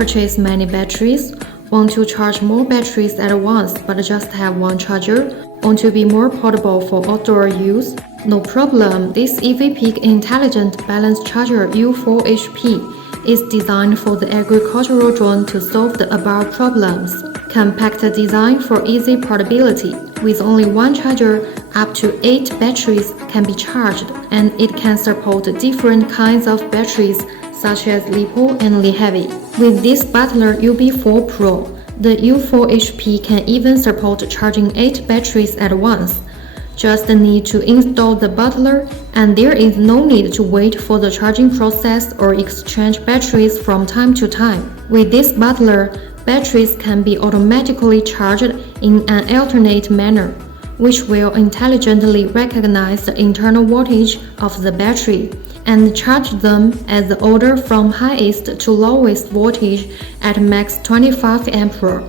Purchase many batteries? Want to charge more batteries at once but just have one charger? Want to be more portable for outdoor use? No problem, this EVPeak Intelligent Balance Charger U4HP is designed for the agricultural drone to solve the above problems. Compact design for easy portability. With only one charger, up to 8 batteries can be charged, and it can support different kinds of batteries such as LiPo and Li-Heavy. With this Butler UB4 Pro, the U4HP can even support charging 8 batteries at once. Just need to install the Butler, and there is no need to wait for the charging process or exchange batteries from time to time. With this Butler, batteries can be automatically charged in an alternate manner, which will intelligently recognize the internal voltage of the battery and charge them as the order from highest to lowest voltage at max 25 ampere.